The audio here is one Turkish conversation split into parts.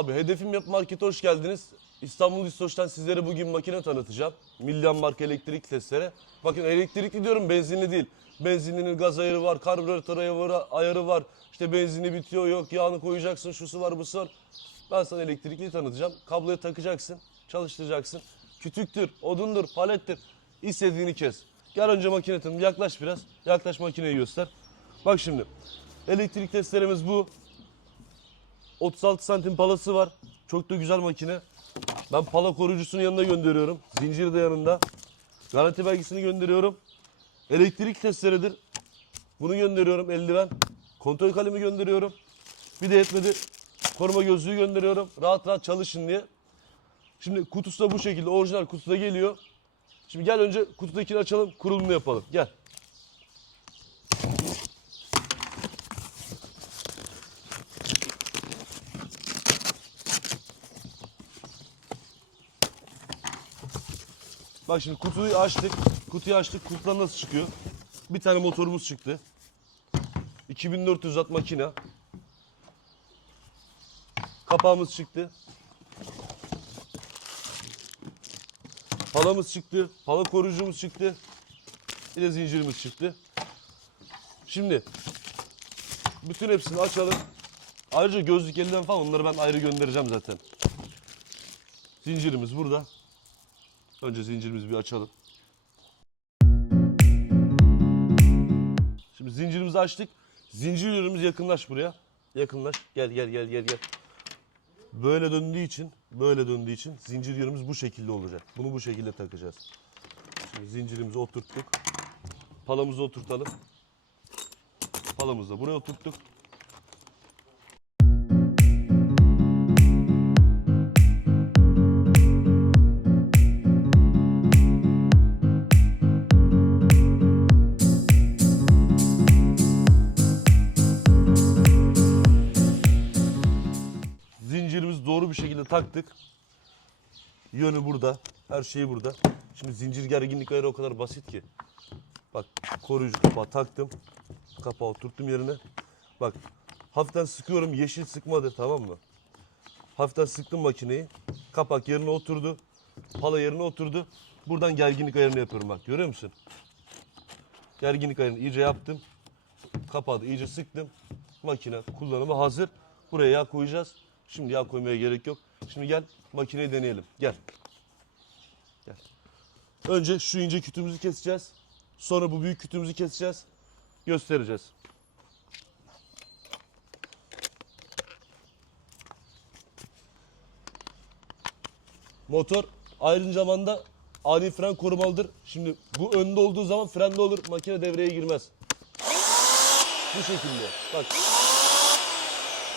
Abi hedefim yap markete hoş geldiniz. İstanbul İstoç'tan sizlere bugün makine tanıtacağım. Milyon marka elektrik testere. Bakın elektrikli diyorum benzinli değil. Benzinlinin gaz ayarı var, karbüratör ayarı var. İşte benzini bitiyor yok, yağını koyacaksın, şusu var, busu var. Ben sana elektrikli tanıtacağım. Kabloyu takacaksın, çalıştıracaksın. Kütüktür, odundur, palettir. İstediğini kes. Gel önce makine tanım, yaklaş biraz. Yaklaş makineyi göster. Bak şimdi, elektrik testlerimiz bu. 36 santim palası var. Çok da güzel makine. Ben pala koruyucusunu yanında gönderiyorum. Zinciri de yanında. Garanti belgesini gönderiyorum. Elektrik testleridir. Bunu gönderiyorum eldiven. Kontrol kalemi gönderiyorum. Bir de yetmedi. Koruma gözlüğü gönderiyorum. Rahat rahat çalışın diye. Şimdi kutusu da bu şekilde. Orijinal kutuda geliyor. Şimdi gel önce kutudakini açalım. Kurulumunu yapalım. Gel. Bak şimdi kutuyu açtık. Kutuyu açtık. Kutudan nasıl çıkıyor? Bir tane motorumuz çıktı. 2400 watt makine. Kapağımız çıktı. Palamız çıktı. Pala koruyucumuz çıktı. Bir de zincirimiz çıktı. Şimdi bütün hepsini açalım. Ayrıca gözlük elden falan onları ben ayrı göndereceğim zaten. Zincirimiz burada. Önce zincirimizi bir açalım. Şimdi zincirimizi açtık. Zincir yönümüz yakınlaş buraya. Yakınlaş. Gel gel gel gel gel. Böyle döndüğü için, böyle döndüğü için zincir yönümüz bu şekilde olacak. Bunu bu şekilde takacağız. Şimdi zincirimizi oturttuk. Palamızı oturtalım. Palamızı da buraya oturttuk. Zincirimizi doğru bir şekilde taktık. Yönü burada. Her şey burada. Şimdi zincir gerginlik ayarı o kadar basit ki. Bak koruyucu kapağı taktım. Kapağı oturttum yerine. Bak hafiften sıkıyorum. Yeşil sıkmadı tamam mı? Hafiften sıktım makineyi. Kapak yerine oturdu. Pala yerine oturdu. Buradan gerginlik ayarını yapıyorum bak. Görüyor musun? Gerginlik ayarını iyice yaptım. Kapağı da iyice sıktım. Makine kullanıma hazır. Buraya yağ koyacağız. Şimdi yağ koymaya gerek yok. Şimdi gel makineyi deneyelim. Gel. Gel. Önce şu ince kütüğümüzü keseceğiz. Sonra bu büyük kütüğümüzü keseceğiz. Göstereceğiz. Motor ayrıca zamanda ani fren korumalıdır. Şimdi bu önde olduğu zaman frende olur. Makine devreye girmez. Bu şekilde. Bak.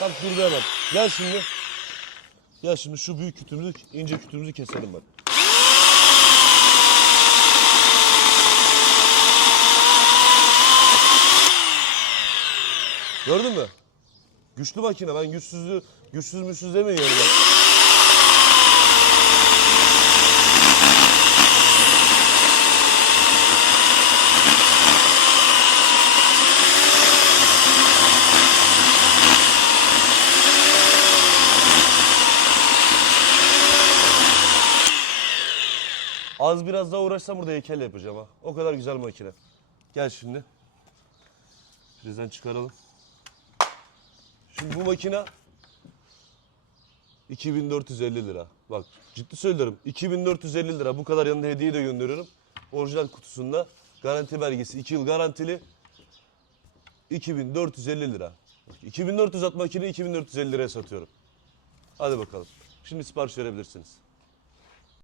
Bak durdu hemen. Gel şimdi. Gel şimdi şu büyük kütüğümüzü, ince kütüğümüzü keselim bak. Gördün mü? Güçlü makine. Ben güçsüzlüğü, güçsüz müçsüz demeyin bak. Az biraz daha uğraşsam burada heykel yapacağım ha. O kadar güzel makine. Gel şimdi. Prizden çıkaralım. Şimdi bu makine 2450 lira. Bak ciddi söylüyorum. 2450 lira. Bu kadar yanında hediye de gönderiyorum. Orijinal kutusunda garanti belgesi 2 yıl garantili. 2450 lira. Bak, 2400 at makine 2450 liraya satıyorum. Hadi bakalım. Şimdi sipariş verebilirsiniz.